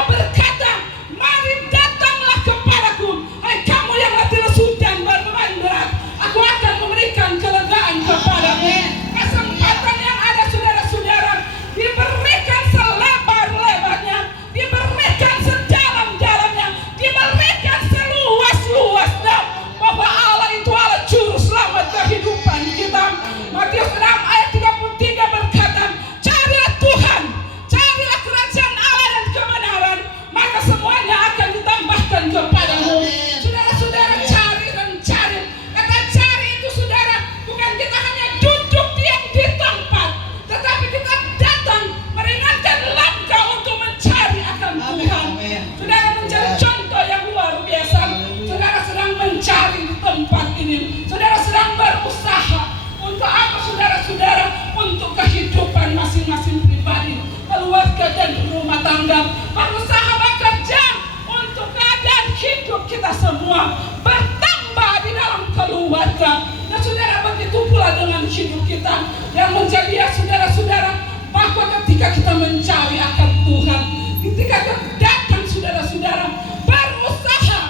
mau berkata, mari datanglah kepadaku, hai kamu yang letih lesu dan berbeban berat, aku akan memberikan kelegaan kepadamu. Kesempatan yang ada saudara-saudara diberikan selebar-lebarnya, diberikan sedalam-dalamnya, diberikan seluas-luasnya, bahwa Allah itu Allah juru selamat kehidupan kita. Matius 6 ayat 33 berkata, carilah Tuhan, carilah kerajaan Allah dan kebenaran, maka semuanya akan ditambahkan kepadamu. Saudara-saudara, cari dan cari. Kata cari itu saudara, bukan kita hanya duduk diam di tempat, tetapi kita datang meringankan langkah untuk mencari akan Tuhan. Saudara menjadi contoh yang luar biasa. Saudara sedang mencari di tempat ini. Saudara sedang berusaha untuk apa saudara-saudara? Untuk kehidupan masing-masing pribadi, keluarga dan rumah tangga. Berusaha bekerja untuk keadaan hidup kita semua bertambah di dalam keluarga. Nah saudara, begitu pula dengan hidup kita yang menjadi ya saudara-saudara, bahwa ketika kita mencari akan Tuhan, ketika kita datang saudara-saudara, berusaha,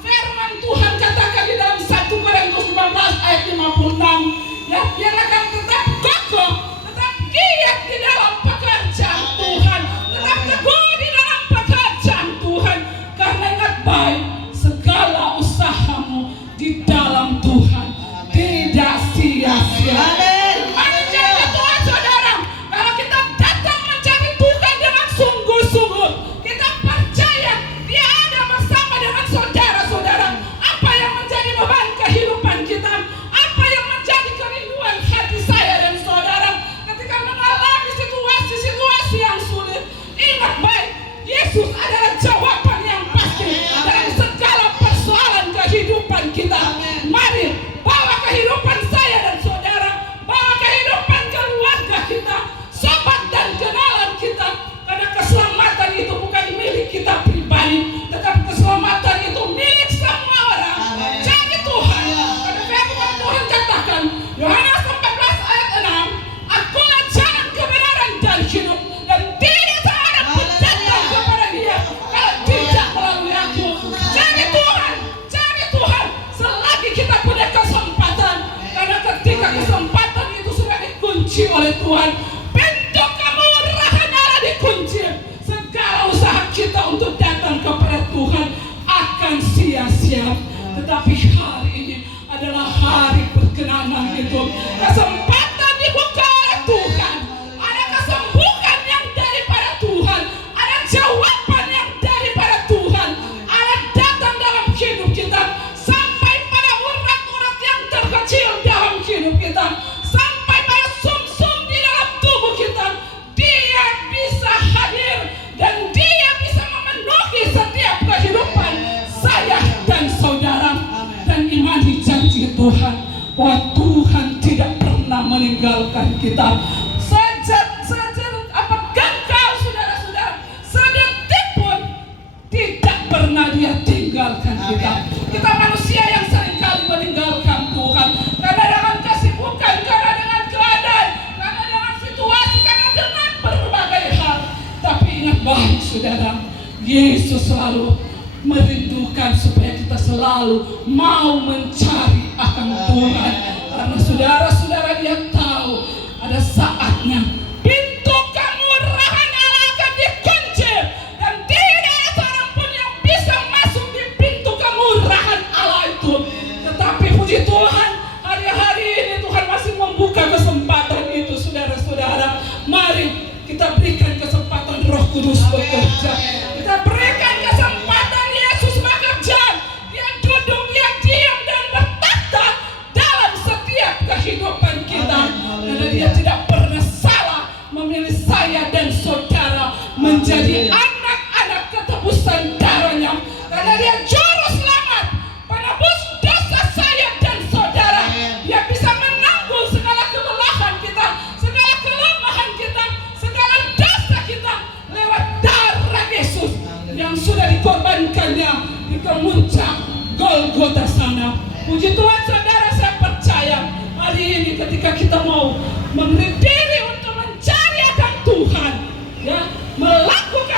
firman Tuhan katakan di dalam 1 Korintus 15 ayat 56, ya, yang akan tetap kokoh, tetap giat di dalam pekerjaan Tuhan, tetap teguh di dalam pekerjaan Tuhan, karena ingat baik, segala usahamu di dalam Tuhan tidak sia-sia. Manusia Tuhan saudara, kalau kita datang mencari Tuhan dengan sungguh-sungguh, kita percaya Dia ada bersama dengan saudara-saudara. Apa yang menjadi beban kehidupan kita, apa yang menjadi kerinduan hati saya dan saudara ketika mengalami situasi-situasi yang sulit, ingat baik, Yesus adalah jawaban yang pasti dalam segala persoalan kehidupan kita. Mari bawa kehidupan saya dan saudara, bawa kehidupan keluarga kita, sobat dan kenalan kita, karena keselamatan itu bukan milik kita pribadi, tetapi keselamatan itu milik semua orang. Cari Tuhan, karena firman Tuhan katakan, Yohanes 14 ayat 6, akulah jalan kebenaran dan hidup, dan tidak ada pun datang kepada Dia kalau tidak melalui aku. Cari Tuhan selagi kita punya kesempatan, karena ketika kesempatan itu sudah dikunci oleh Tuhan, pintu kemurahan Allah dikunci, segala usaha kita untuk datang kepada Tuhan akan sia-sia. Tetapi hari ini adalah hari perkenanan itu. Kesempatan dibuka oleh Tuhan. Ada kesembuhan yang daripada Tuhan, ada jawaban yang daripada Tuhan, ada datang dalam hidup kita, sampai pada urat-urat yang terkecil dalam hidup kita, sampai pada sum-sum di dalam tubuh kita. Dia bisa hadir dan Dia bisa memenuhi setiap kehidupan saya dan saudara. Dan imani janji Tuhan bahwa Tuhan tidak pernah meninggalkan kita. Genggal saudara-saudara, sedetik pun tidak pernah Dia tinggalkan kita. Kita manusia yang seringkali meninggalkan Tuhan karena dengan kesibukan, karena dengan keadaan, karena dengan situasi, karena dengan berbagai hal. Tapi ingat baik saudara, Yesus selalu merindukan supaya kita selalu mau mencari akan Tuhan, karena saudara-saudara Dia tahu ada saatnya pintu kemurahan Allah akan dikunci, dan tidak ada seorang pun yang bisa masuk di pintu kemurahan Allah itu. Tetapi puji Tuhan, hari-hari ini Tuhan masih membuka kesempatan itu saudara-saudara. Mari kita berikan kesempatan Roh Kudus bekerja, kita berikan kesempatan Yesus bekerja. Dia duduk, Dia diam dan bertata dalam setiap kehidupan kita, karena Dia tidak pernah salah memilih saya dan saudara menjadi anak-anak ketebusan darahnya, karena Dia juru selamat, penebus dosa saya dan saudara. Dia bisa menanggung segala kelelahan kita, segala kelemahan kita, segala dosa kita lewat darah Yesus yang sudah dikorbankannya di kemuncak Golgota sana. Puji Tuhan saudara, saya percaya hari ini ketika kita mau memberi diri untuk mencari akan Tuhan, ya, melakukan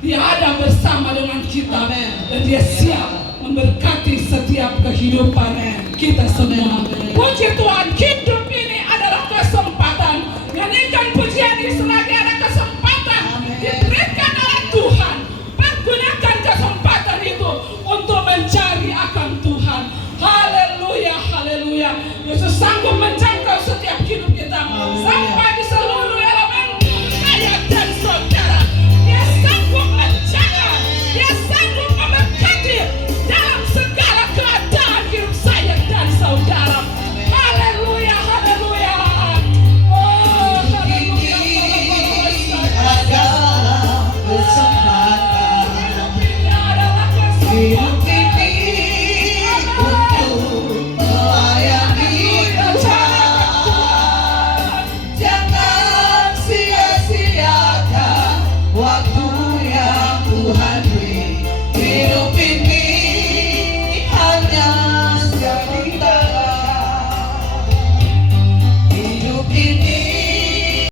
Dia ada bersama dengan kita. Amen. Dan dia siap memberkati setiap kehidupan kita semua. Puji Tuhan.